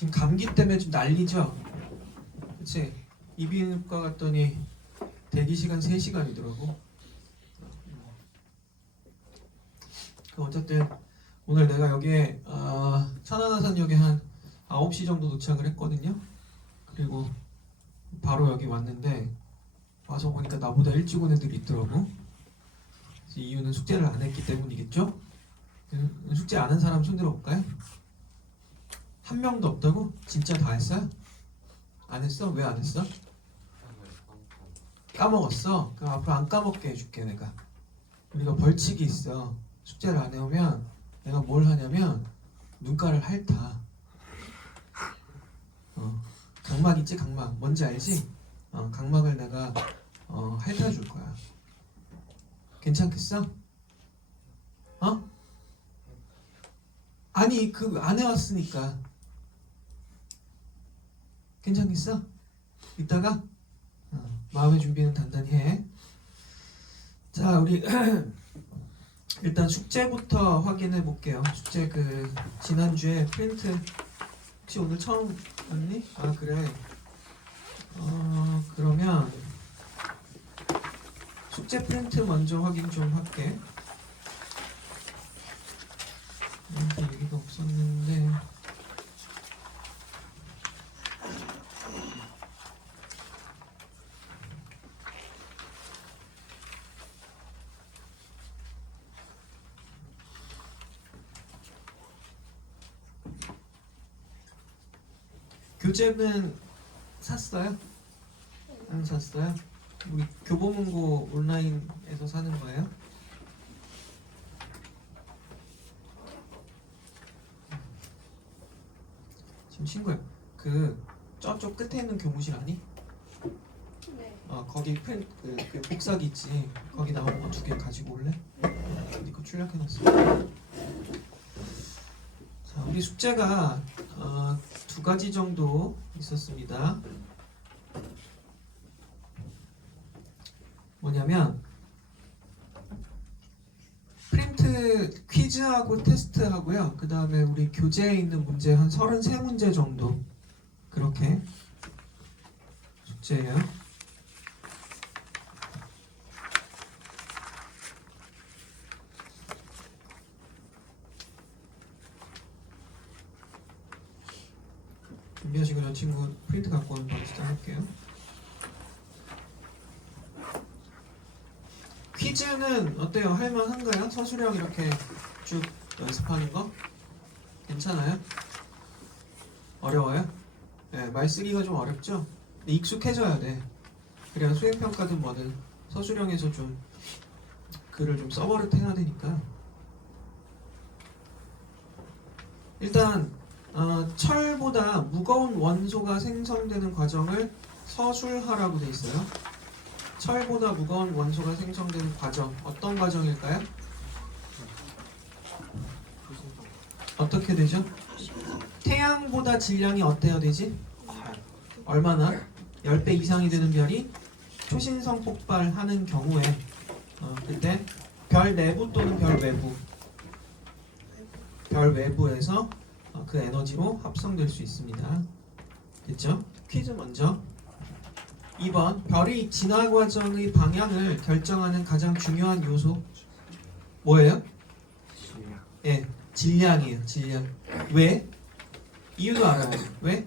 지금 감기 때문에 좀 난리죠? 그치? 이비인후과 갔더니 대기시간 3시간이더라고. 어쨌든 오늘 내가 여기에 천안아산역에 한 9시 정도 도착을 했거든요. 그리고 바로 여기 왔는데 와서 보니까 나보다 일찍 온 애들이 있더라고. 이유는 숙제를 안 했기 때문이겠죠? 숙제 안 한 사람 손 들어볼까요? 한 명도 없다고? 진짜 다 했어요? 안 했어? 왜 안 했어? 까먹었어? 그럼 앞으로 안 까먹게 해줄게 내가. 우리가 벌칙이 있어. 숙제를 안 해오면 내가 뭘 하냐면 눈가를 핥아. 각막 있지? 각막 뭔지 알지? 각막을 내가 핥아줄 거야. 괜찮겠어? 아니 그 안 해왔으니까 괜찮겠어? 이따가 마음의 준비는 단단히 해. 자 우리 일단 숙제부터 확인해 볼게요. 숙제 그 지난주에 프린트 혹시 오늘 처음 왔니? 아 그래. 그러면 숙제 프린트 먼저 확인 좀 할게. 여기가 없었는데. 교재는 샀어요? 안 샀어요? 우리 교보문고 온라인에서 사는 거예요? 지금 친구야. 그 저쪽 끝에 있는 교무실 아니? 네. 거기 그 복사기 있지. 거기 나온 거 2개 가지고 올래? 네 거 출력해놨어. 자, 우리 숙제가 2가지 정도 있었습니다. 뭐냐면 프린트 퀴즈하고 테스트하고요. 그 다음에 우리 교재에 있는 문제 한 33문제 정도 그렇게 숙제예요. 준비하시고 저 친구 프린트 갖고 오는 거 시작할게요. 퀴즈는 어때요? 할만한가요? 서술형 이렇게 쭉 연습하는 거? 괜찮아요? 어려워요? 네, 말쓰기가 좀 어렵죠? 근데 익숙해져야 돼. 그래야 수행평가든 뭐든 서술형에서 좀 글을 좀 써버릇 해야 되니까. 일단 철보다 무거운 원소가 생성되는 과정을 서술하라고 돼 있어요. 철보다 무거운 원소가 생성되는 과정, 어떤 과정일까요? 어떻게 되죠? 태양보다 질량이 어때야 되지? 얼마나? 10배 이상이 되는 별이 초신성 폭발하는 경우에 그때 별 내부 또는 별 외부에서 그 에너지로 합성될 수 있습니다. 됐죠? 퀴즈 먼저. 2번, 별이 진화 과정의 방향을 결정하는 가장 중요한 요소 뭐예요? 예, 질량이에요. 질량. 왜? 이유도 알아요. 왜?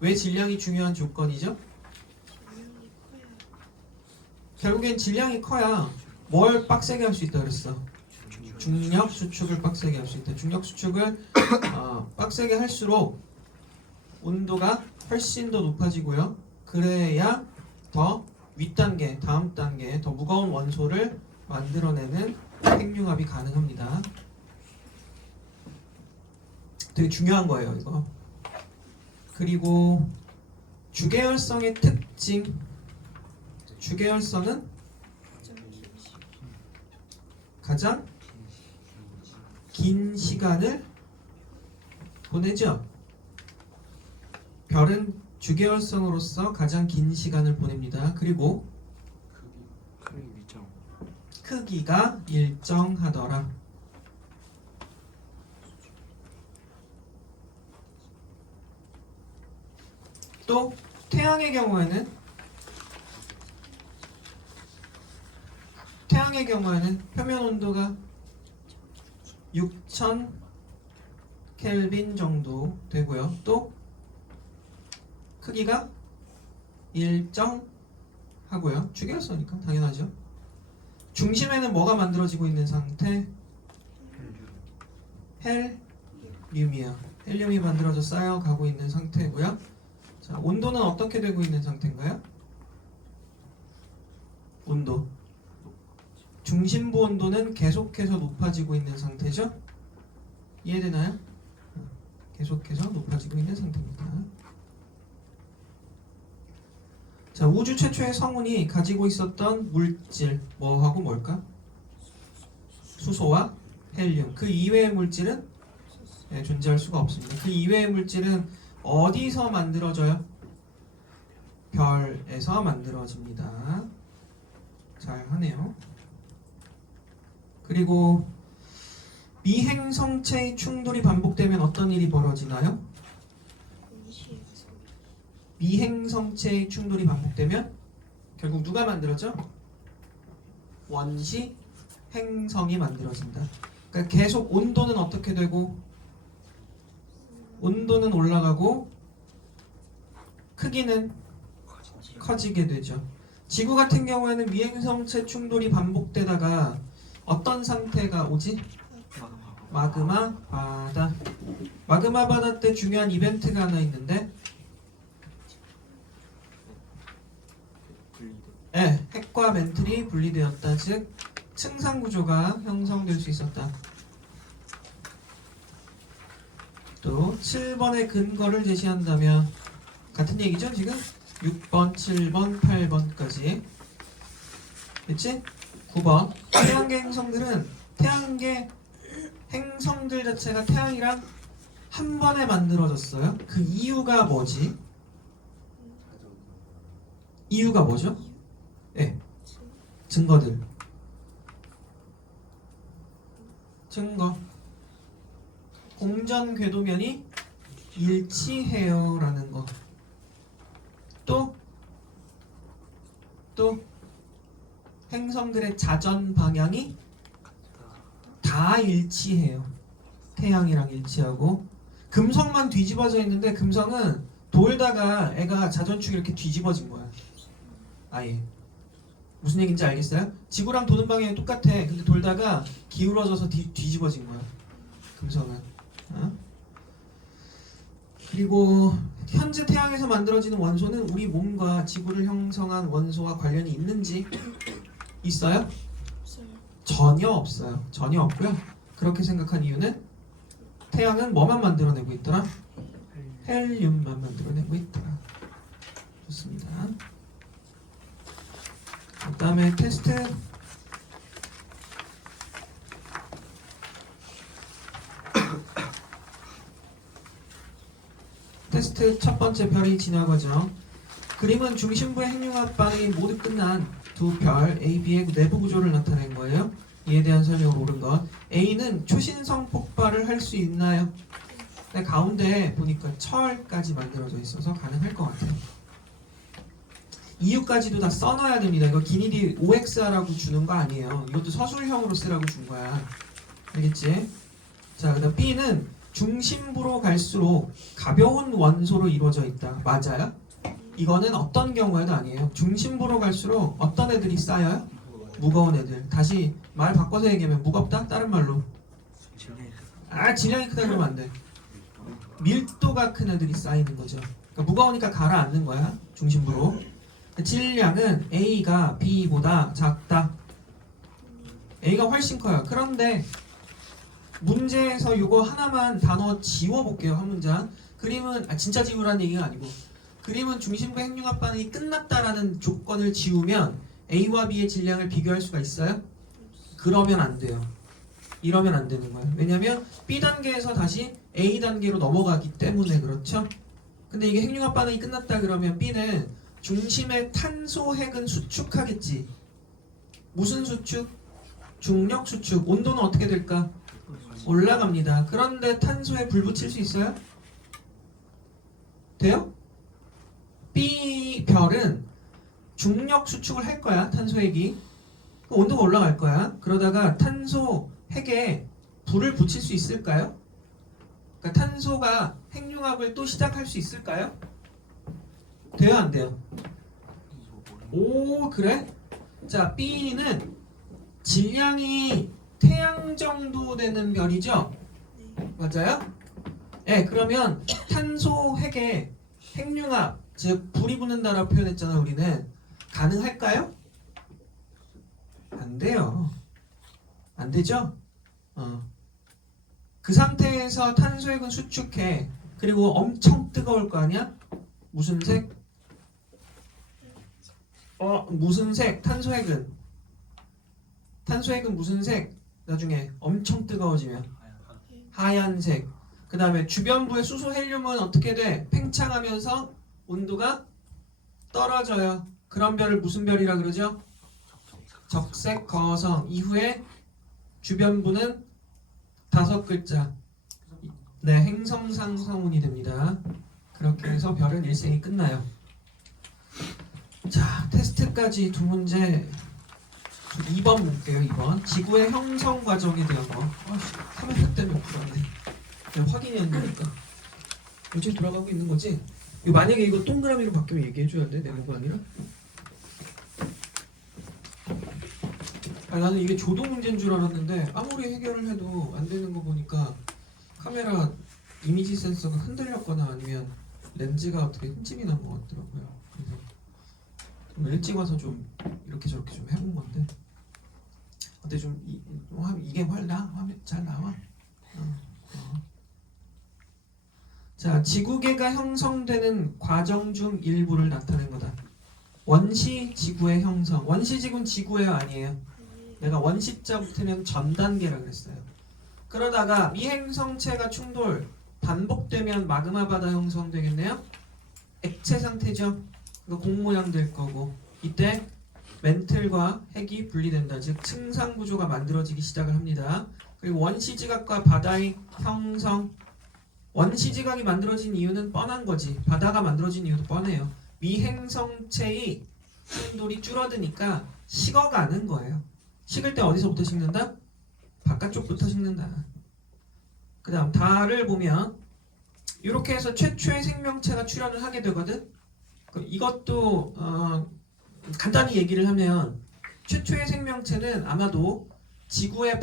왜 질량이 중요한 조건이죠? 결국엔 질량이 커야 뭘 빡세게 할 수 있다 그랬어? 중력 수축을 빡세게 할 수 있다. 중력 수축을 빡세게 할수록 온도가 훨씬 더 높아지고요. 그래야 더 윗단계, 다음 단계 더 무거운 원소를 만들어내는 핵융합이 가능합니다. 되게 중요한 거예요, 이거. 그리고 주계열성의 특징. 주계열성은 가장 긴 시간을 보내죠. 별은 주계열성으로서 가장 긴 시간을 보냅니다. 그리고 크기가 일정하더라. 또 태양의 경우에는 표면 온도가 6000 켈빈 정도 되고요. 또 크기가 일정하고요. 주기였으니까 당연하죠. 중심에는 뭐가 만들어지고 있는 상태? 헬륨이요. 헬륨이 만들어져 쌓여가고 있는 상태고요. 자, 온도는 어떻게 되고 있는 상태인가요? 온도. 중심부 온도는 계속해서 높아지고 있는 상태죠? 이해되나요? 계속해서 높아지고 있는 상태입니다. 자, 우주 최초의 성운이 가지고 있었던 물질 뭐하고 뭘까? 수소와 헬륨. 그 이외의 물질은 존재할 수가 없습니다. 그 이외의 물질은 어디서 만들어져요? 별에서 만들어집니다. 잘 하네요. 그리고 미행성체의 충돌이 반복되면 어떤 일이 벌어지나요? 미행성체의 충돌이 반복되면 결국 누가 만들어져? 원시 행성이 만들어진다. 그러니까 계속 온도는 어떻게 되고 온도는 올라가고 크기는 커지게 되죠. 지구 같은 경우에는 미행성체 충돌이 반복되다가 어떤 상태가 오지? 마그마 바다. 마그마 바다 때 중요한 이벤트가 하나 있는데 핵과 멘틀이 분리되었다. 즉 층상 구조가 형성될 수 있었다. 또 7번의 근거를 제시한다면 같은 얘기죠 지금? 6번, 7번, 8번까지 그치? 9번 태양계 행성들은 태양계 행성들 자체가 태양이랑 한 번에 만들어졌어요. 그 이유가 뭐지? 이유가 뭐죠? 증거들. 증거. 공전 궤도면이 일치해요 라는 거. 또 행성들의 자전 방향이 다 일치해요. 태양이랑 일치하고. 금성만 뒤집어져 있는데 금성은 돌다가 애가 자전축이 이렇게 뒤집어진 거야. 아예. 무슨 얘기인지 알겠어요? 지구랑 도는 방향이 똑같아. 근데 돌다가 기울어져서 뒤집어진 거야. 금성은. 그리고 현재 태양에서 만들어지는 원소는 우리 몸과 지구를 형성한 원소와 관련이 있는지 있어요? 전혀 없어요. 전혀 없고요. 그렇게 생각한 이유는 태양은 뭐만 만들어내고 있더라? 헬륨만 만들어내고 있더라. 좋습니다. 그 다음에 테스트. 테스트 첫 번째 별이 진화 과정. 그림은 중심부의 핵융합 반응이 모두 끝난 두 별 A, B의 내부 구조를 나타낸 거예요. 이에 대한 설명을 옳은 것. A는 초신성 폭발을 할 수 있나요? 근데 가운데 보니까 철까지 만들어져 있어서 가능할 것 같아요. 이유까지도 다 써놔야 됩니다. 이거 기니디 OX라고 주는 거 아니에요. 이것도 서술형으로 쓰라고 준 거야. 알겠지? 자, 그다음 B는 중심부로 갈수록 가벼운 원소로 이루어져 있다. 맞아요? 이거는 어떤 경우에도 아니에요. 중심부로 갈수록 어떤 애들이 쌓여요? 무거운 애들. 다시 말 바꿔서 얘기하면 무겁다? 다른 말로 질량이 크다 그러면 안 돼. 밀도가 큰 애들이 쌓이는 거죠. 그러니까 무거우니까 가라앉는 거야. 중심부로. 질량은 A가 B보다 작다. A가 훨씬 커요. 그런데 문제에서 이거 하나만 단어 지워볼게요. 한 문장. 그림은 진짜 지우라는 얘기가 아니고 그림은 중심부 핵융합 반응이 끝났다라는 조건을 지우면 A와 B의 질량을 비교할 수가 있어요? 그러면 안 돼요. 이러면 안 되는 거예요. 왜냐면 B 단계에서 다시 A 단계로 넘어가기 때문에. 그렇죠? 근데 이게 핵융합 반응이 끝났다 그러면 B는 중심의 탄소 핵은 수축하겠지. 무슨 수축? 중력 수축. 온도는 어떻게 될까? 올라갑니다. 그런데 탄소에 불 붙일 수 있어요? 돼요? B별은 중력 수축을 할 거야. 탄소 핵이. 온도가 올라갈 거야. 그러다가 탄소 핵에 불을 붙일 수 있을까요? 그러니까 탄소가 핵융합을 또 시작할 수 있을까요? 돼요, 안 돼요? 오, 그래? 자, B는 질량이 태양 정도 되는 별이죠? 맞아요? 네, 그러면 탄소 핵에 핵융합, 즉 불이 붙는다라고 표현했잖아. 우리는 가능할까요? 안 돼요. 안 되죠? 그 상태에서 탄소핵은 수축해. 그리고 엄청 뜨거울 거 아니야? 무슨 색? 무슨 색? 탄소핵은 무슨 색? 나중에 엄청 뜨거워지면 하얀색. 그 다음에 주변부의 수소 헬륨은 어떻게 돼? 팽창하면서 온도가 떨어져요. 그런 별을 무슨 별이라 그러죠? 적색 거성. 이후에 주변부는 5글자. 네, 행성상 성운이 됩니다. 그렇게 해서 별은 일생이 끝나요. 자, 테스트까지 두 문제. 2번 볼게요. 2번. 지구의 형성 과정에 대한 거. 3회차 때문에 불안해. 그냥 확인이 안 되니까. 어차피 돌아가고 있는 거지? 만약에 이거 동그라미로 바뀌면 얘기해줘야 돼. 네모가 아니라. 나는 이게 조도 문제인 줄 알았는데 아무리 해결을 해도 안 되는 거 보니까 카메라 이미지 센서가 흔들렸거나 아니면 렌즈가 어떻게 흠집이 난 것 같더라고요. 그래서 좀 일찍 와서 좀 이렇게 저렇게 좀 해본 건데 어때? 좀 이게 화면 잘 나와? 자, 지구계가 형성되는 과정 중 일부를 나타낸 거다. 원시 지구의 형성. 원시 지구는 지구예요, 아니에요? 내가 원시자 붙으면 전 단계라 그랬어요. 그러다가 미행성체가 충돌 반복되면 마그마 바다 형성되겠네요. 액체 상태죠. 이거 공 모양 될 거고 이때 멘틀과 핵이 분리된다. 즉 층상 구조가 만들어지기 시작을 합니다. 그리고 원시지각과 바다의 형성. 원시지각이 만들어진 이유는 뻔한 거지. 바다가 만들어진 이유도 뻔해요. 미행성체의 충돌이 줄어드니까 식어가는 거예요. 식을 때 어디서부터 식는다? 바깥쪽부터 식는다. 그 다음 달을 보면 이렇게 해서 최초의 생명체가 출현을 하게 되거든. 이것도 간단히 얘기를 하면 최초의 생명체는 아마도 지구의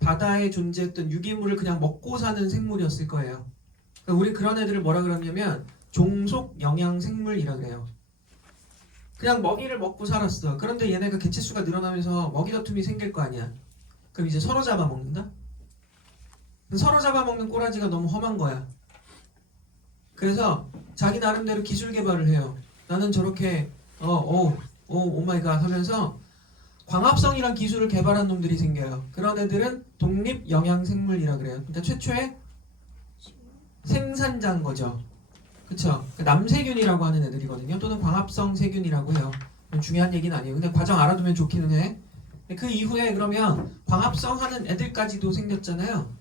바다에 존재했던 유기물을 그냥 먹고 사는 생물이었을 거예요. 그러니까 우리 그런 애들을 뭐라 그러냐면 종속 영양 생물이라 그래요. 그냥 먹이를 먹고 살았어. 그런데 얘네가 개체수가 늘어나면서 먹이 다툼이 생길 거 아니야. 그럼 이제 서로 잡아먹는다? 서로 잡아먹는 꼬라지가 너무 험한 거야. 그래서 자기 나름대로 기술 개발을 해요. 나는 저렇게 오마이갓 하면서 광합성이란 기술을 개발한 놈들이 생겨요. 그런 애들은 독립영양생물이라 그래요. 그러니까 최초의 생산자인 거죠. 그쵸? 남세균이라고 하는 애들이거든요. 또는 광합성 세균이라고 해요. 중요한 얘기는 아니에요. 근데 과정 알아두면 좋기는 해. 그 이후에 그러면 광합성 하는 애들까지도 생겼잖아요.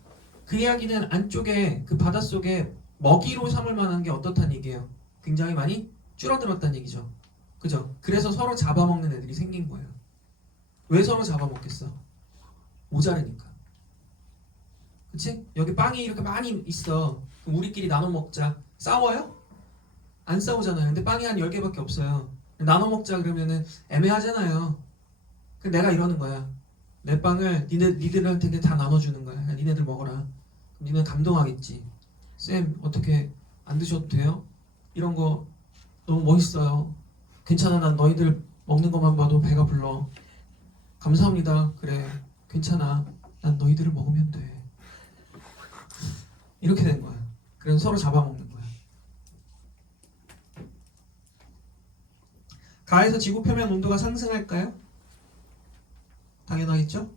그 이야기는 안쪽에 그 바닷속에 먹이로 삼을 만한 게 어떻다는 얘기예요. 굉장히 많이 줄어들었다는 얘기죠. 그죠? 그래서 서로 잡아먹는 애들이 생긴 거예요. 왜 서로 잡아먹겠어? 모자르니까. 그치? 여기 빵이 이렇게 많이 있어. 그럼 우리끼리 나눠 먹자. 싸워요? 안 싸우잖아요. 근데 빵이 한 10개밖에 없어요. 나눠 먹자 그러면은 애매하잖아요. 그래서 내가 이러는 거야. 내 빵을 니들한테 다 나눠주는 거야. 야, 니네들 먹어라. 그럼 니네 감동하겠지. 쌤 어떻게 안 드셔도 돼요? 이런 거 너무 멋있어요. 괜찮아. 난 너희들 먹는 것만 봐도 배가 불러. 감사합니다. 그래 괜찮아. 난 너희들을 먹으면 돼. 이렇게 된 거야. 그래서 서로 잡아먹는 거야. 가에서 지구 표면 온도가 상승할까요? 당연하겠죠?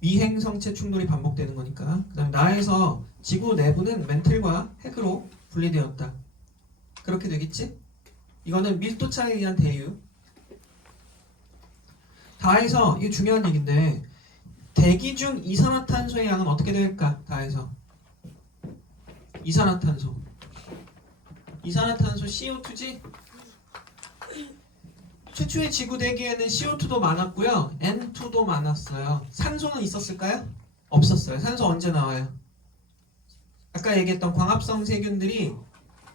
미행성체 충돌이 반복되는 거니까. 그 다음 나에서 지구 내부는 멘틀과 핵으로 분리되었다. 그렇게 되겠지? 이거는 밀도 차에 의한 대유. 다에서 이게 중요한 얘기인데 대기 중 이산화탄소의 양은 어떻게 될까? 다에서 이산화탄소 이산화탄소 CO2지? 최초의 지구 대기에는 CO2도 많았고요. N2도 많았어요. 산소는 있었을까요? 없었어요. 산소 언제 나와요? 아까 얘기했던 광합성 세균들이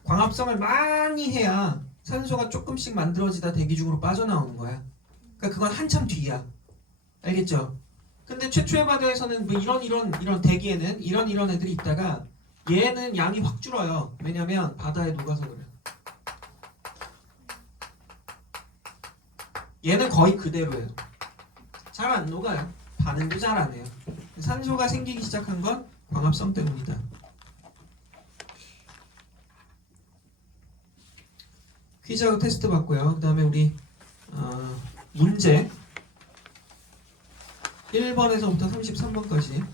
광합성을 많이 해야 산소가 조금씩 만들어지다 대기 중으로 빠져나오는 거야. 그러니까 그건 한참 뒤야. 알겠죠? 근데 최초의 바다에서는 뭐 이런 대기에는 이런 애들이 있다가 얘는 양이 확 줄어요. 왜냐면 바다에 녹아서 그래요. 얘는 거의 그대로예요. 잘 안 녹아요. 반응도 잘 안 해요. 산소가 생기기 시작한 건 광합성 때문이다. 퀴즈하고 테스트 봤고요. 그 다음에 우리 문제 1번에서부터 33번까지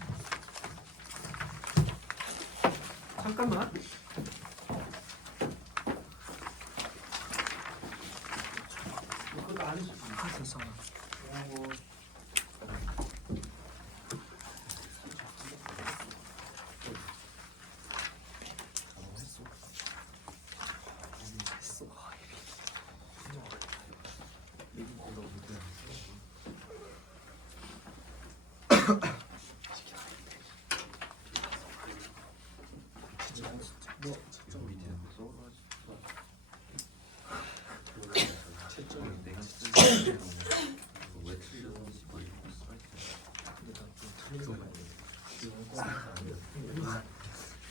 잠깐만.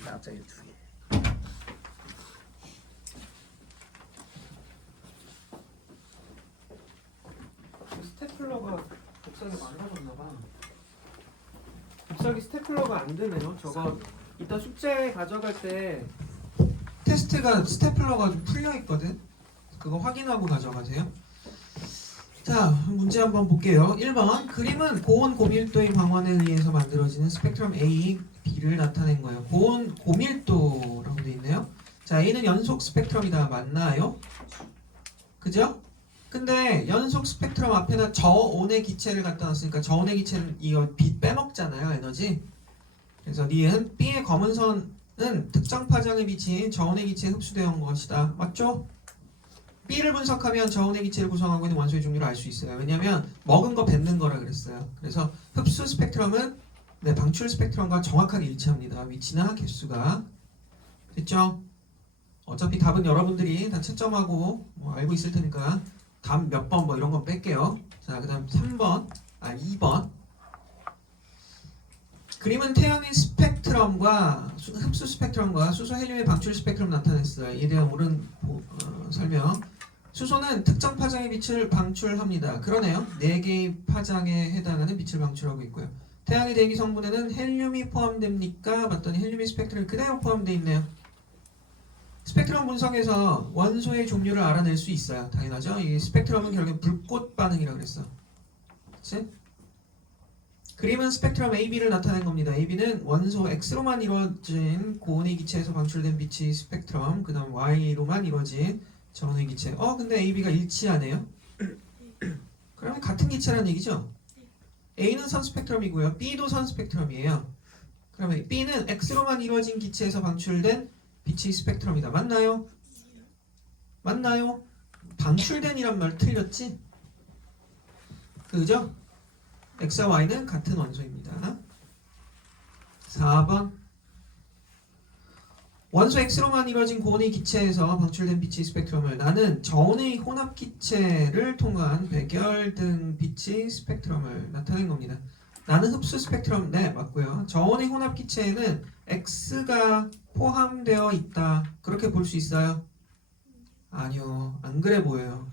갑자기 두 개. 스테플러가 복사기 망가졌나봐. 복사기 스테플러가 안 되네요. 저거 이따 숙제 가져갈 때 테스트가 스테플러가 좀 풀려 있거든. 그거 확인하고 가져가세요. 자, 문제 한번 볼게요. 1번 그림은 고온 고밀도의 광원에 의해서 만들어지는 스펙트럼 A, B를 나타낸 거예요. 고온 고밀도라고 되어 있네요. 자, A는 연속 스펙트럼이다. 맞나요? 그죠? 근데 연속 스펙트럼 앞에다 저온의 기체를 갖다 놨으니까 저온의 기체는 이거 빛 빼먹잖아요. 에너지. 그래서 니은 B의 검은 선은 특정 파장에 비친 저온의 기체에 흡수되어 온 것이다. 맞죠? B를 분석하면 저온의 기체를 구성하고 있는 원소의 종류를 알 수 있어요. 왜냐하면 먹은 거 뱉는 거라 그랬어요. 그래서 흡수 스펙트럼은 방출 스펙트럼과 정확하게 일치합니다. 위치나 개수가. 됐죠? 어차피 답은 여러분들이 다 채점하고 뭐 알고 있을 테니까 답 몇 번 뭐 이런 건 뺄게요. 자, 그 다음 2번. 그림은 태양의 스펙트럼과 흡수 스펙트럼과 수소 헬륨의 방출 스펙트럼 나타냈어요. 이에 대한 옳은 설명. 수소는 특정 파장의 빛을 방출합니다. 그러네요. 4개의 파장에 해당하는 빛을 방출하고 있고요. 태양의 대기 성분에는 헬륨이 포함됩니까? 봤더니 헬륨이 스펙트럼에 그대로 포함되어 있네요. 스펙트럼 분석에서 원소의 종류를 알아낼 수 있어요. 당연하죠. 이 스펙트럼은 결국 불꽃 반응이라고 그랬어. 그치? 그림은 스펙트럼 AB를 나타낸 겁니다. AB는 원소 X로만 이루어진 고온의 기체에서 방출된 빛이 스펙트럼, 그 다음 Y로만 이루어진 저온의 기체. 근데 AB가 일치하네요. 그러면 같은 기체라는 얘기죠. A는 선 스펙트럼이고요. B도 선 스펙트럼이에요. 그러면 B는 X로만 이루어진 기체에서 방출된 빛이 스펙트럼이다. 맞나요? 맞나요? 방출된이란 말 틀렸지? 그죠? X와 Y는 같은 원소입니다. 4번 원소 X로만 이루어진 고온의 기체에서 방출된 빛의 스펙트럼을 나는 저온의 혼합 기체를 통한 백열등 빛의 스펙트럼을 나타낸 겁니다. 나는 흡수 스펙트럼 네 맞고요. 저온의 혼합 기체에는 X가 포함되어 있다. 그렇게 볼 수 있어요? 아니요. 안 그래 보여요.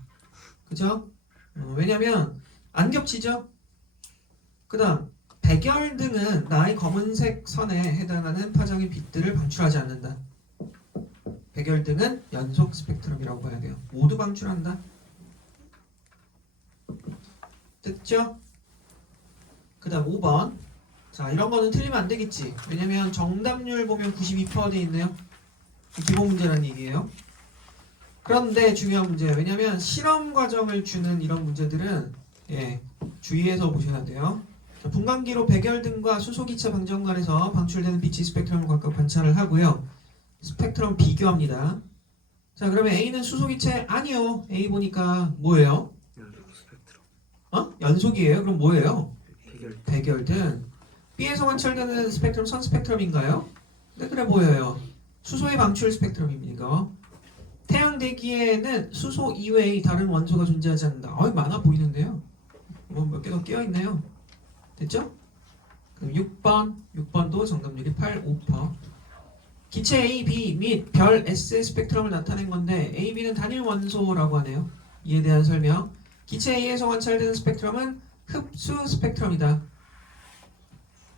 그죠? 왜냐면 안 겹치죠? 그 다음 백열등은 나의 검은색 선에 해당하는 파장의 빛들을 방출하지 않는다. 백열등은 연속 스펙트럼이라고 봐야 돼요. 모두 방출한다. 됐죠? 그 다음 5번. 자, 이런 거는 틀리면 안 되겠지. 왜냐면 정답률 보면 92% 돼 있네요. 기본 문제라는 얘기예요. 그런데 중요한 문제. 왜냐면 실험 과정을 주는 이런 문제들은 주의해서 보셔야 돼요. 자, 분광기로 백열등과 수소기체 방정관에서 방출되는 빛의 스펙트럼을 각각 관찰을 하고요. 스펙트럼 비교합니다. 자, 그러면 A는 수소기체 아니요. A 보니까 뭐예요? 연속 스펙트럼 연속이에요. 그럼 뭐예요? 해결 백열등. B에서 관찰되는 스펙트럼 선 스펙트럼인가요? 네, 그래 보여요. 수소의 방출 스펙트럼입니다. 태양 대기에는 수소 이외의 다른 원소가 존재하지 않는다. 많아 보이는데요. 뭐 몇 개 더 끼어 있네요. 됐죠? 그럼 6번도 정답률이 85%. 기체 A, B 및 별 S의 스펙트럼을 나타낸 건데 A, B는 단일 원소라고 하네요. 이에 대한 설명. 기체 A에서 관찰되는 스펙트럼은 흡수 스펙트럼이다.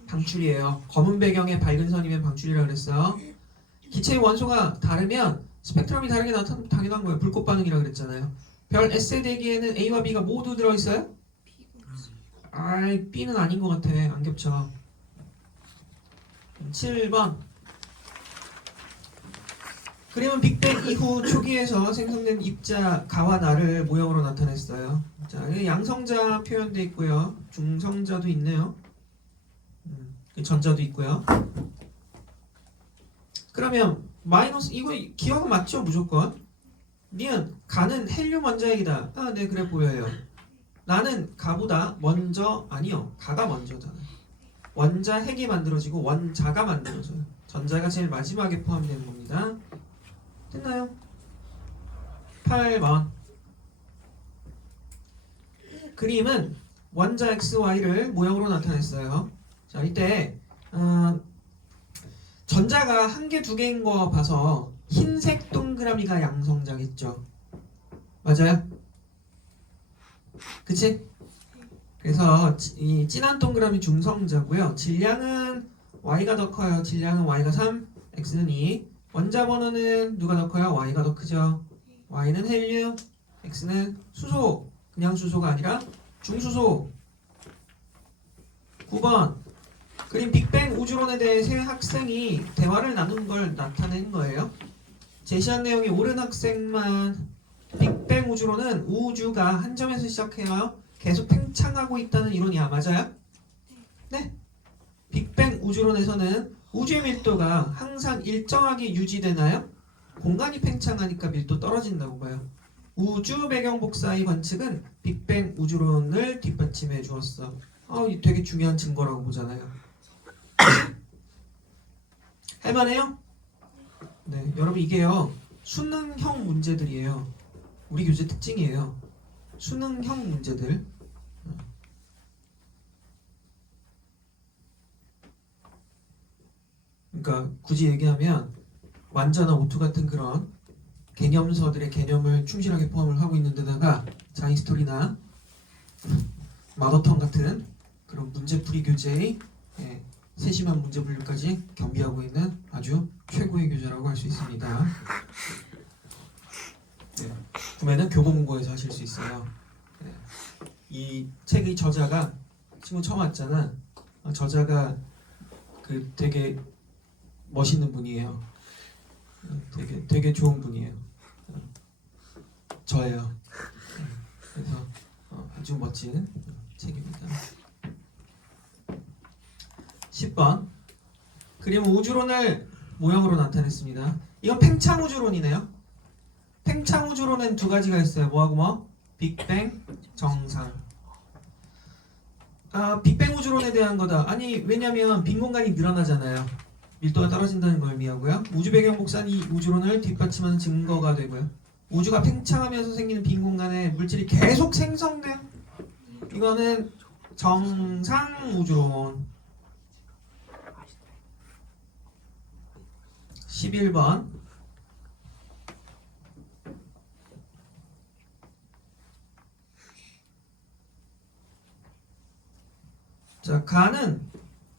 방출이에요. 검은 배경에 밝은 선이면 방출이라고 그랬어. 기체의 원소가 다르면 스펙트럼이 다르게 나타나면 당연한 거예요. 불꽃 반응이라고 그랬잖아요. 별 S의 대기에는 A와 B가 모두 들어있어요? B는 아닌 것 같아. 안 겹쳐. 7번. 그림은 빅뱅 이후 초기에서 생성된 입자 가와 나를 모형으로 나타냈어요. 자, 여기 양성자 표현돼 있고요. 중성자도 있네요. 전자도 있고요. 그러면 마이너스 이거 기억은 맞죠? 무조건. 니은 가는 헬륨 원자핵이다. 네, 그래 보여요. 나는 가보다 먼저 아니요. 가가 먼저잖아. 원자핵이 만들어지고 원자가 만들어져요. 전자가 제일 마지막에 포함되는 겁니다. 됐나요? 8번. 그림은 원자 XY를 모형으로 나타냈어요. 자, 이때 전자가 한 개, 두 개인 거 봐서 흰색 동그라미가 양성자겠죠. 맞아요? 그치? 그래서 이 진한 동그라미 중성자고요. 질량은 Y가 더 커요. 질량은 Y가 3, X는 2. 원자 번호는 누가 더 커요? Y가 더 크죠. Y는 헬륨, X는 수소. 그냥 수소가 아니라 중수소. 9번. 그림 빅뱅 우주론에 대해 세 학생이 대화를 나눈 걸 나타낸 거예요. 제시한 내용이 옳은 학생만. 빅뱅 우주론은 우주가 한 점에서 시작해요. 계속 팽창하고 있다는 이론이야. 맞아요? 네. 빅뱅 우주론에서는 우주의 밀도가 항상 일정하게 유지되나요? 공간이 팽창하니까 밀도 떨어진다고 봐요. 우주 배경 복사의 관측은 빅뱅 우주론을 뒷받침해 주었어. 이 되게 중요한 증거라고 보잖아요. 할만해요? 네, 여러분 이게요 수능형 문제들이에요. 우리 교재 특징이에요. 수능형 문제들. 그러니까 굳이 얘기하면 완자나 오투 같은 그런 개념서들의 개념을 충실하게 포함을 하고 있는 데다가 자이스토리나 마더턴 같은 그런 문제풀이 교재의 세심한 문제 분류까지 겸비하고 있는 아주 최고의 교재라고 할 수 있습니다. 네, 구매는 교보문고에서 하실 수 있어요. 네, 이 책의 저자가 친구 처음 왔잖아. 저자가 그 되게 멋있는 분이에요. 되게 좋은 분이에요. 저예요. 그래서 아주 멋진 책입니다. 10번. 그림은 우주론을 모형으로 나타냈습니다. 이건 팽창우주론이네요. 팽창우주론은 두 가지가 있어요. 뭐하고 뭐? 빅뱅, 정상. 빅뱅 우주론에 대한 거다. 아니, 왜냐면 빈 공간이 늘어나잖아요. 밀도가 떨어진다는 걸 의미하고요. 우주 배경 복사는 이 우주론을 뒷받침하는 증거가 되고요. 우주가 팽창하면서 생기는 빈 공간에 물질이 계속 생성돼요. 이거는 정상 우주론. 11번. 자, 가는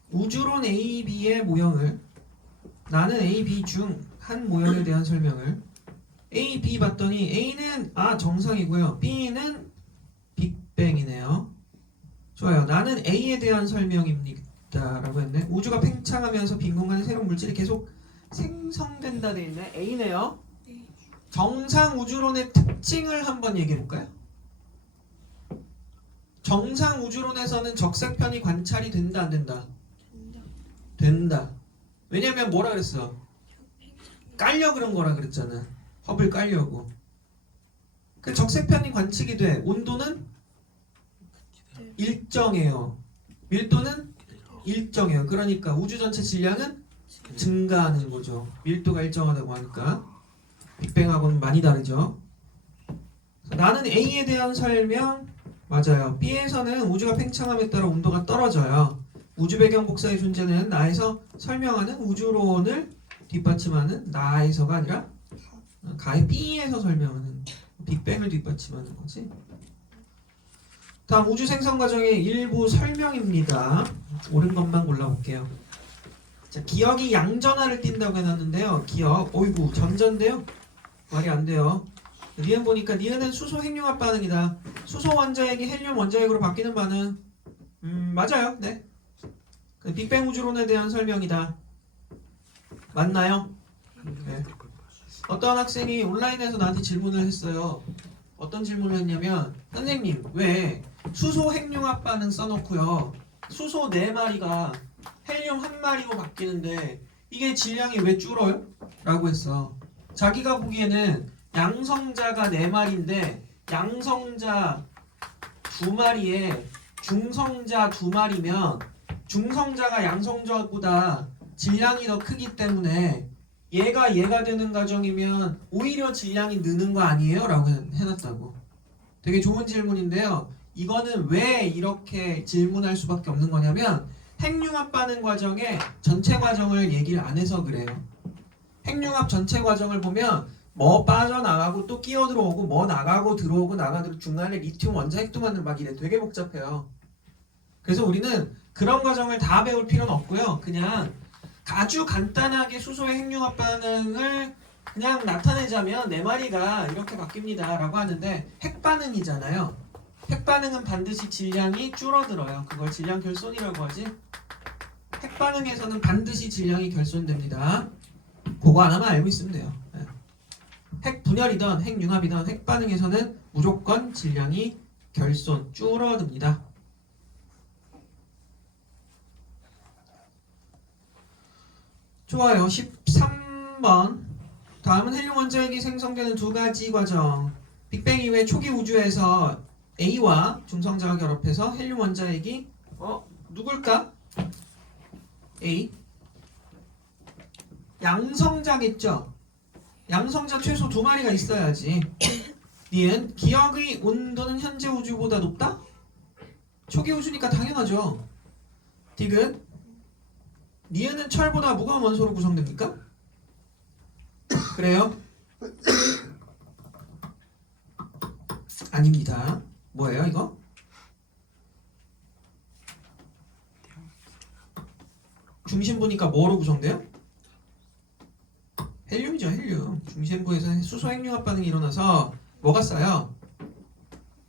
우주론 A, B의 모형을 나는 A, B 중 한 모형에 대한 설명을 A, B 봤더니 A는 정상이고요. B는 빅뱅이네요. 좋아요. 나는 A에 대한 설명입니다. 라고 했네. 우주가 팽창하면서 빈 공간에 새로운 물질이 계속 생성된다 돼 있네. A네요. 정상 우주론의 특징을 한번 얘기해 볼까요? 정상 우주론에서는 적색편이 관찰이 된다 안 된다? 된다. 왜냐면 뭐라 그랬어? 깔려 그런 거라 그랬잖아. 헙을 깔려고. 그 적색편이 관측이 돼. 온도는 일정해요. 밀도는 일정해요. 그러니까 우주 전체 질량은 증가하는 거죠. 밀도가 일정하다고 하니까. 빅뱅하고는 많이 다르죠. 나는 A에 대한 설명 맞아요. B에서는 우주가 팽창함에 따라 온도가 떨어져요. 우주 배경 복사의 존재는 나에서 설명하는 우주론을 뒷받침하는 나에서가 아니라 가의 B에서 설명하는 빅뱅을 뒷받침하는 거지. 다음 우주 생성 과정의 일부 설명입니다. 옳은 것만 골라볼게요. 자, 기억이 양전하를 띈다고 해놨는데요. 기억, 어이구 전자인데요. 말이 안 돼요. 니은 보니까 니은은 수소 핵융합 반응이다. 수소 원자핵이 헬륨 원자핵으로 바뀌는 반응. 맞아요. 네. 그 빅뱅 우주론에 대한 설명이다. 맞나요? 네. 어떤 학생이 온라인에서 나한테 질문을 했어요. 어떤 질문을 했냐면 선생님 왜 수소 핵융합 반응 써놓고요 수소 4마리가 헬륨 1마리로 바뀌는데 이게 질량이 왜 줄어요? 라고 했어. 자기가 보기에는 양성자가 4마리인데 양성자 2마리에 중성자 2마리면 중성자가 양성자보다 질량이 더 크기 때문에 얘가 되는 과정이면 오히려 질량이 느는 거 아니에요? 라고 해놨다고. 되게 좋은 질문인데요. 이거는 왜 이렇게 질문할 수밖에 없는 거냐면 핵융합 반응 과정의 전체 과정을 얘기를 안 해서 그래요. 핵융합 전체 과정을 보면 뭐 빠져나가고 또 끼어 들어오고 뭐 나가고 들어오고 나가고 중간에 리튬 원자핵도 만들고 막 이래. 되게 복잡해요. 그래서 우리는 그런 과정을 다 배울 필요는 없고요. 그냥 아주 간단하게 수소의 핵융합 반응을 그냥 나타내자면 4마리가 이렇게 바뀝니다 라고 하는데 핵반응이잖아요. 핵반응은 반드시 질량이 줄어들어요. 그걸 질량 결손이라고 하지. 핵반응에서는 반드시 질량이 결손됩니다. 그거 하나만 알고 있으면 돼요. 네. 핵 분열이든 핵융합이든 핵반응에서는 무조건 질량이 결손, 줄어듭니다. 좋아요. 13번. 다음은 헬륨 원자핵이 생성되는 두 가지 과정. 빅뱅 이후에 초기 우주에서 A와 중성자가 결합해서 헬륨 원자핵이 누굴까? A. 양성자겠죠. 양성자 최소 2마리가 있어야지. 니은 기억의 온도는 현재 우주보다 높다? 초기 우주니까 당연하죠. 디귿 니은은 철보다 무거운 원소로 구성됩니까? 그래요? 아닙니다. 뭐예요 이거? 중심부니까 뭐로 구성돼요? 헬륨이죠. 헬륨. 중심부에서 수소 핵융합 반응이 일어나서 뭐가 쌓여?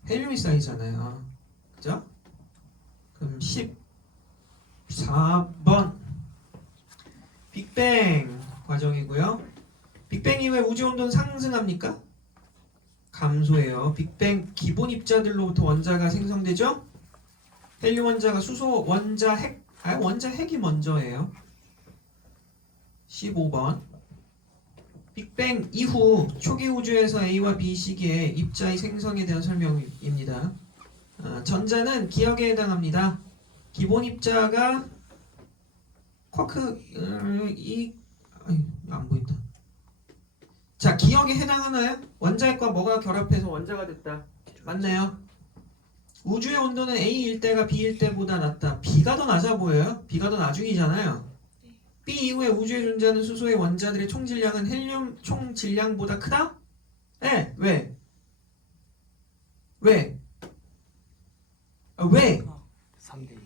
헬륨이 쌓이잖아요. 그죠? 그럼 14번 빅뱅 과정이고요. 빅뱅 이후에 우주 온도는 상승합니까? 감소해요. 빅뱅 기본 입자들로부터 원자가 생성되죠? 헬륨 원자가 수소 원자 핵, 원자 핵이 먼저예요. 15번 빅뱅 이후 초기 우주에서 A와 B 시기에 입자의 생성에 대한 설명입니다. 전자는 기억에 해당합니다. 기본 입자가 쿼크 안 보인다. 자, 기억에 해당하나요? 원자핵과 뭐가 결합해서 원자가 됐다. 맞나요? 우주의 온도는 A 일대가 B 일대보다 낮다. B가 더 낮아 보여요? B가 더 나중이잖아요. B 이후에 우주에 존재하는 수소의 원자들의 총 질량은 헬륨 총 질량보다 크다? 네. 왜? 왜? 왜? 3대2.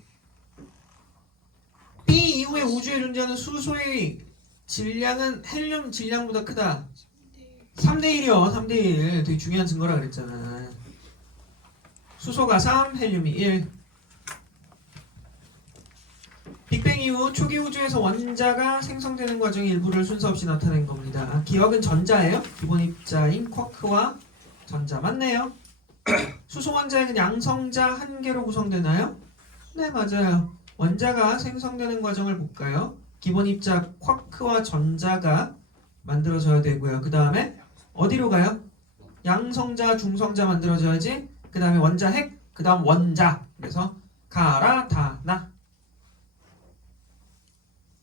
B 이후에 우주에 존재하는 수소의 질량은 헬륨 질량보다 크다. 3대1이요. 3대1. 되게 중요한 증거라 그랬잖아. 수소가 3, 헬륨이 1. 빅뱅 이후 초기 우주에서 원자가 생성되는 과정의 일부를 순서 없이 나타낸 겁니다. 기억은 전자예요. 기본 입자인 쿼크와 전자 맞네요. 수소 원자핵은 양성자 1개로 구성되나요? 네, 맞아요. 원자가 생성되는 과정을 볼까요? 기본 입자 쿼크와 전자가 만들어져야 되고요. 그 다음에 어디로 가요? 양성자, 중성자 만들어져야지. 그 다음에 원자 핵, 그 다음 원자. 그래서 가라, 다, 나.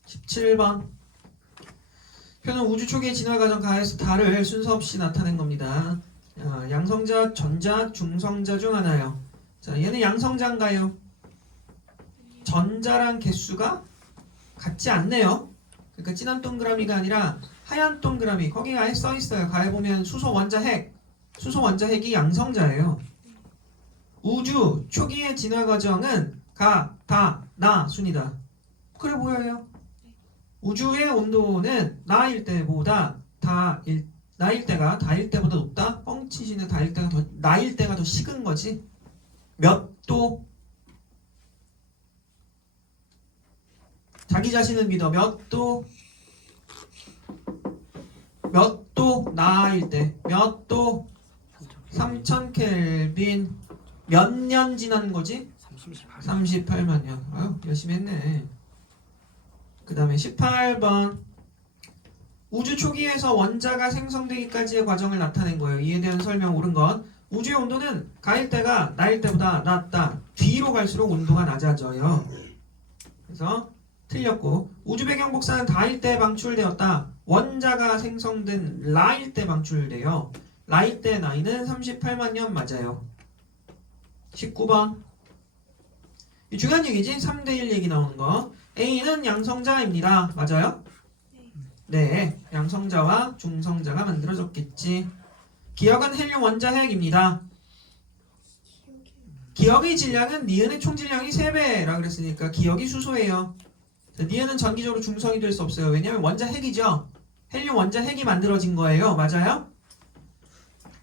17번. 표는 우주 초기의 진화 과정 가에서 다를 순서 없이 나타낸 겁니다. 양성자, 전자, 중성자 중 하나요. 자, 얘는 양성자인가요? 전자랑 개수가 같지 않네요. 그러니까 진한 동그라미가 아니라 하얀 동그라미. 거기 아예 써 있어요. 가에 보면 수소 원자 핵. 수소 원자 핵이 양성자예요. 우주 초기의 진화 과정은 가, 다, 나 순이다. 그래 보여요. 우주의 온도는 나일 때보다 나일 때가 다일 때보다 높다. 뻥치시는 다일 때가 더 나일 때가 더 식은 거지. 몇 도? 자기 자신을 믿어. 몇 도? 몇 도? 나일 때. 몇 도? 3000 켈빈. 몇 년 지난 거지? 38만 년. 아유, 열심히 했네. 그 다음에 18번. 우주 초기에서 원자가 생성되기까지의 과정을 나타낸 거예요. 이에 대한 설명 옳은 것. 우주의 온도는 가일 때가 나일 때보다 낮다. 뒤로 갈수록 온도가 낮아져요. 그래서 틀렸고, 우주 배경 복사는 다일 때 방출되었다. 원자가 생성된 라일 때 방출돼요. 라일 때 나이는 38만 년 맞아요. 19번. 이 중요한 얘기지. 3대1 얘기 나오는 거. A는 양성자입니다. 맞아요? 네. 양성자와 중성자가 만들어졌겠지. 기억은 헬륨 원자 핵입니다. 기억의 질량은 니은의 총질량이 3배라 그랬으니까 기억이 수소예요. 니은은 전기적으로 중성이 될 수 없어요. 왜냐면 원자 핵이죠. 헬륨 원자 핵이 만들어진 거예요. 맞아요?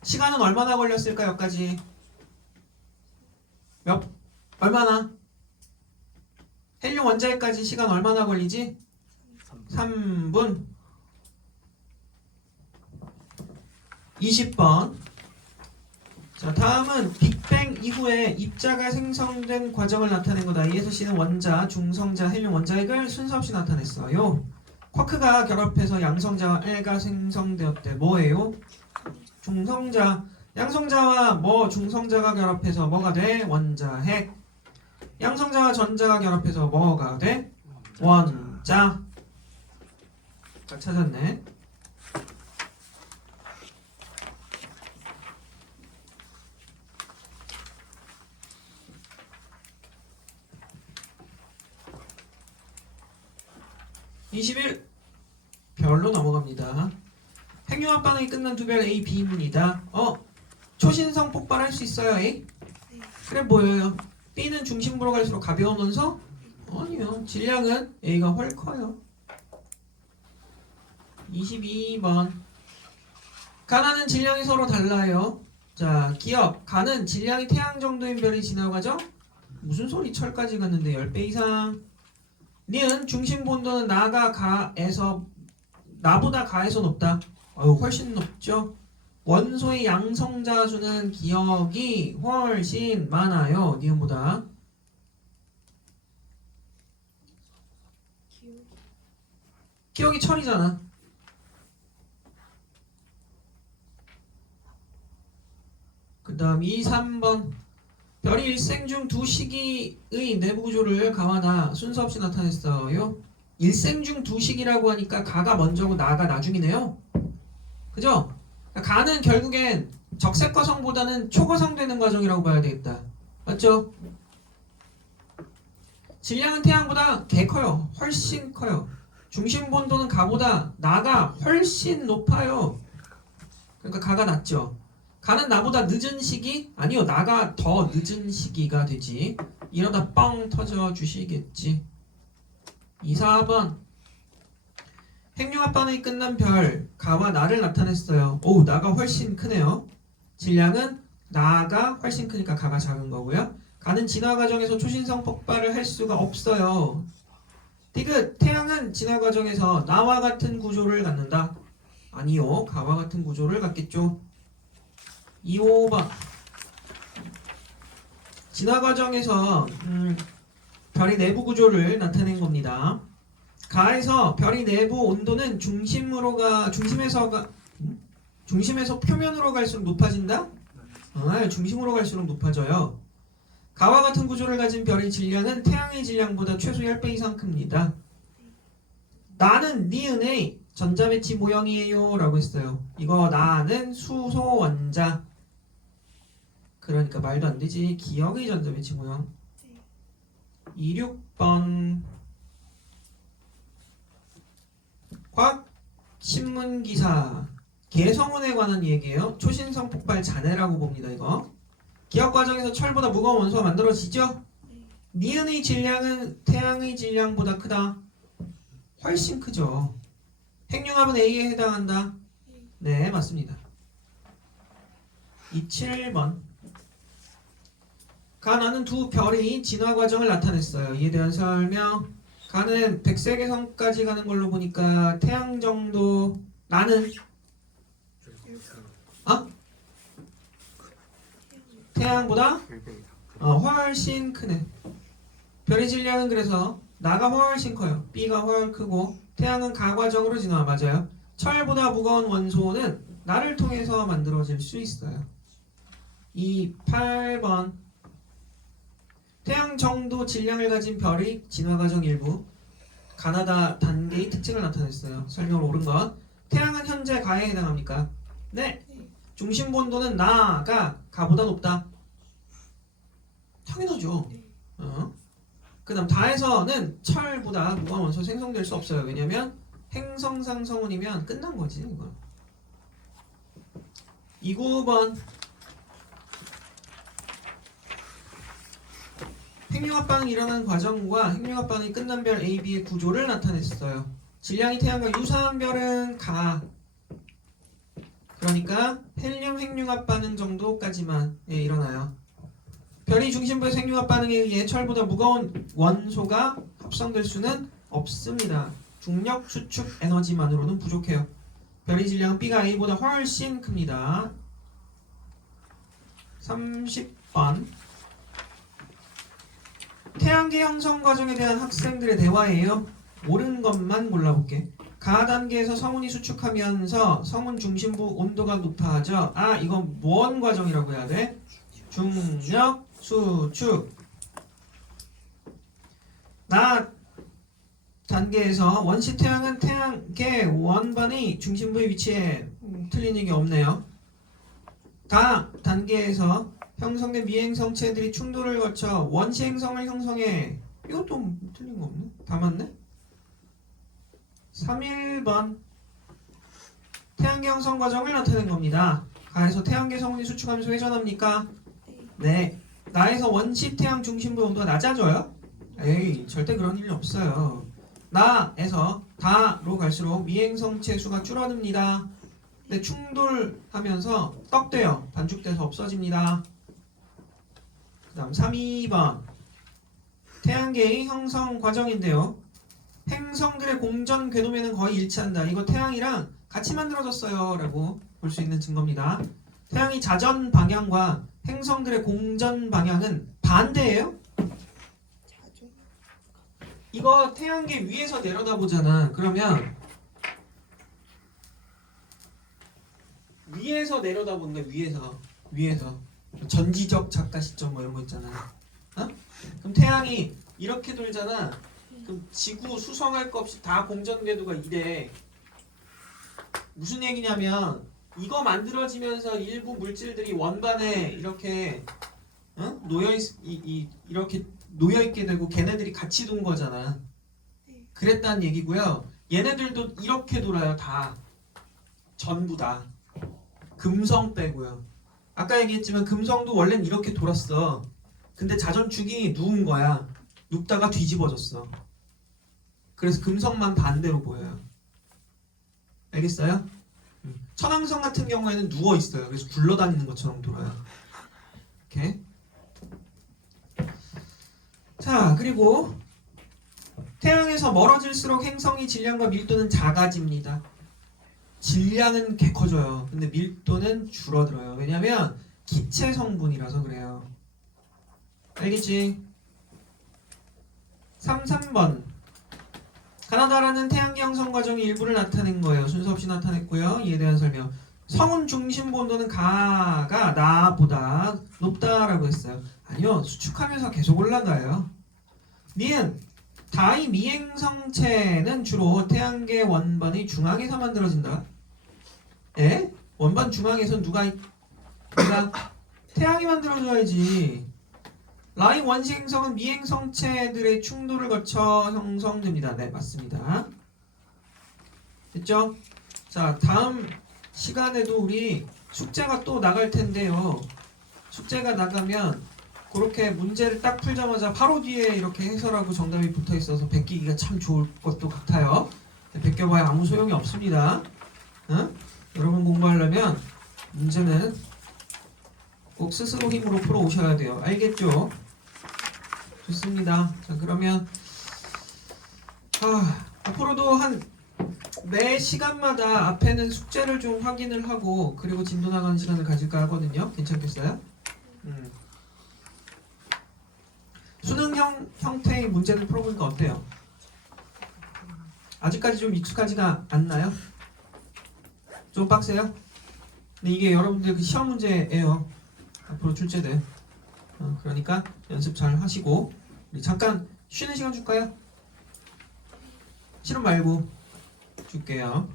시간은 얼마나 걸렸을까 여기까지? 얼마나? 헬륨 원자 핵까지 시간 얼마나 걸리지? 3분. 20번. 자, 다음은 빅뱅 이후에 입자가 생성된 과정을 나타낸 거다. 이에서 C는 원자, 중성자, 헬륨 원자 핵을 순서 없이 나타냈어요. 쿼크가 결합해서 양성자와 L가 생성되었대. 뭐예요? 중성자. 양성자와 중성자가 결합해서 뭐가 돼? 원자 핵. 양성자와 전자가 결합해서 뭐가 돼? 원자. 딱 찾았네. (21) 별로 넘어갑니다. 핵융합 반응이 끝난 두 별 A, B입니다. 초신성 폭발할 수 있어요, A? 그래 보여요. B는 중심부로 갈수록 가벼운 원소? 아니요. 질량은 A가 훨 커요. 22번. 가나는 질량이 서로 달라요. 자, 기억. 가는 질량이 태양 정도인 별이 진화 과정? 무슨 소리? 철까지 갔는데 10배 이상. 니은 중심부 온도는 나보다 가에서 높다. 훨씬 높죠. 원소의 양성자 수는 기억이 훨씬 많아요. 니은보다. 기억이 철이잖아. 그 다음 2, 3번. 별이 일생 중 두 시기의 내부 구조를 가와 나 순서 없이 나타냈어요. 일생 중 두 시기라고 하니까 가가 먼저고 나가 나중이네요. 그죠? 가는 결국엔 적색거성보다는 초거성되는 과정이라고 봐야 되겠다. 맞죠? 질량은 태양보다 개 커요. 훨씬 커요. 중심부 온도는 가보다 나가 훨씬 높아요. 그러니까 가가 낮죠. 가는 나보다 늦은 시기? 아니요, 나가 더 늦은 시기가 되지. 이러다 뻥 터져 주시겠지. 2, 4번. 핵융합 반응이 끝난 별 가와 나를 나타냈어요. 오, 나가 훨씬 크네요. 질량은 나가 훨씬 크니까 가가 작은 거고요. 가는 진화 과정에서 초신성 폭발을 할 수가 없어요. 디귿. 태양은 진화 과정에서 나와 같은 구조를 갖는다. 아니요, 가와 같은 구조를 갖겠죠. 2, 5번. 진화 과정에서 별의 내부 구조를 나타낸 겁니다. 가에서 별의 내부 온도는 중심에서가 중심에서 표면으로 갈수록 높아진다? 중심으로 갈수록 높아져요. 가와 같은 구조를 가진 별의 질량은 태양의 질량보다 최소 10배 이상 큽니다. 나는 니은의 전자배치 모형이에요 라고 했어요. 이거 나는 수소 원자. 그러니까 말도 안 되지. 기억의 전자배치 모형. 26번 과학 신문 기사 개성운에 관한 얘기예요. 초신성 폭발 잔해라고 봅니다. 이거 기억 과정에서 철보다 무거운 원소가 만들어지죠. 니은의 질량은 태양의 질량보다 크다. 훨씬 크죠. 핵융합은 A에 해당한다. 네, 맞습니다. 27번 가나는 두 별의 진화 과정을 나타냈어요. 이에 대한 설명. 가는 백색의성까지 가는 걸로 보니까 태양 정도. 나는 태양보다 훨씬 크네. 별의 질량은 그래서 나가 훨씬 커요. B가 훨 크고 태양은 가과정으로 진화. 맞아요. 철보다 무거운 원소는 나를 통해서 만들어질 수 있어요. 8번 태양 정도 질량을 가진 별의 진화 과정 일부. 가나다 단계의 특징을 나타냈어요. 설명을 옳은 것. 태양은 현재 가에 해당합니까? 네. 중심 본도는 나가 가보다 높다. 당연하죠. 그 다음 다에서는 철보다 무거운 원소 생성될 수 없어요. 왜냐면 행성상 성운이면 끝난 거지. 이거. 29번 핵융합 반응이 일어나는 과정과 핵융합 반응이 끝난 별 A, B의 구조를 나타냈어요. 질량이 태양과 유사한 별은 가. 그러니까 헬륨 핵융합 반응 정도까지만 일어나요. 별이 중심부에서 핵융합 반응에 의해 철보다 무거운 원소가 합성될 수는 없습니다. 중력 수축 에너지만으로는 부족해요. 별의 질량은 B가 A보다 훨씬 큽니다. 30번 태양계 형성 과정에 대한 학생들의 대화예요. 옳은 것만 골라볼게. 가 단계에서 성운이 수축하면서 성운 중심부 온도가 높아져. 이건 무언 과정이라고 해야 돼? 중력 수축. 나 단계에서 원시 태양은 태양계 원반의 중심부의 위치에 틀린 얘기 없네요. 가 단계에서 형성된 미행성체들이 충돌을 거쳐 원시 행성을 형성해. 이것도 틀린 거 없네? 다 맞네? 31번 태양계 형성 과정을 나타낸 겁니다. 가에서 태양계 성운이 수축하면서 회전합니까? 네. 나에서 원시 태양 중심부의 온도가 낮아져요? 에이, 절대 그런 일이 없어요. 나에서 다로 갈수록 미행성체 수가 줄어듭니다. 근데 충돌하면서 떡돼요. 반죽돼서 없어집니다. 그 다음 32번 태양계의 형성 과정인데요. 행성들의 공전 궤도면은 거의 일치한다. 이거 태양이랑 같이 만들어졌어요 라고 볼 수 있는 증거입니다. 태양이 자전 방향과 행성들의 공전 방향은 반대예요. 이거 태양계 위에서 내려다보잖아. 그러면 위에서 내려다본다. 위에서 전지적 작가 시점 뭐 이런 거 있잖아. 그럼 태양이 이렇게 돌잖아. 그럼 지구 수성할 거 없이 다 공전궤도가 이래. 무슨 얘기냐면 이거 만들어지면서 일부 물질들이 원반에 이렇게 이렇게 놓여있게 되고 걔네들이 같이 돈 거잖아. 그랬다는 얘기고요. 얘네들도 이렇게 돌아요. 다. 전부 다. 금성 빼고요. 아까 얘기했지만 금성도 원래는 이렇게 돌았어. 근데 자전축이 누운 거야. 눕다가 뒤집어졌어. 그래서 금성만 반대로 보여요. 알겠어요? 천왕성 같은 경우에는 누워 있어요. 그래서 굴러다니는 것처럼 돌아요. 이렇게. 자, 그리고 태양에서 멀어질수록 행성의 질량과 밀도는 작아집니다. 질량은 개 커져요. 근데 밀도는 줄어들어요. 왜냐면 기체 성분이라서 그래요. 알겠지? 3번 가나다라는 태양계 형성 과정의 일부를 나타낸 거예요. 순서 없이 나타냈고요. 이에 대한 설명. 성운 중심부 온도는 가가 나보다 높다라고 했어요. 아니요, 수축하면서 계속 올라가요. 니은 다이 미행성체는 주로 태양계 원반의 중앙에서 만들어진다. 에? 원반 중앙에선 누가 태양이 만들어줘야지. 라이 원시행성은 미행성체들의 충돌을 거쳐 형성됩니다. 네, 맞습니다. 됐죠? 자, 다음 시간에도 우리 숙제가 또 나갈 텐데요. 숙제가 나가면 그렇게 문제를 딱 풀자마자 바로 뒤에 이렇게 해설하고 정답이 붙어 있어서 베끼기가 참 좋을 것도 같아요. 베껴봐야 아무 소용이 없습니다. 응? 여러분 공부하려면 문제는 꼭 스스로 힘으로 풀어 오셔야 돼요. 알겠죠? 좋습니다. 자, 그러면 앞으로도 매 시간마다 앞에는 숙제를 좀 확인을 하고 그리고 진도 나가는 시간을 가질까 하거든요. 괜찮겠어요? 수능형 형태의 문제를 풀어보니까 어때요? 아직까지 좀 익숙하지가 않나요? 좀 빡세요? 근데 이게 여러분들 그 시험 문제예요. 앞으로 출제돼. 그러니까 연습 잘 하시고 우리 잠깐 쉬는 시간 줄까요? 싫음 말고 줄게요.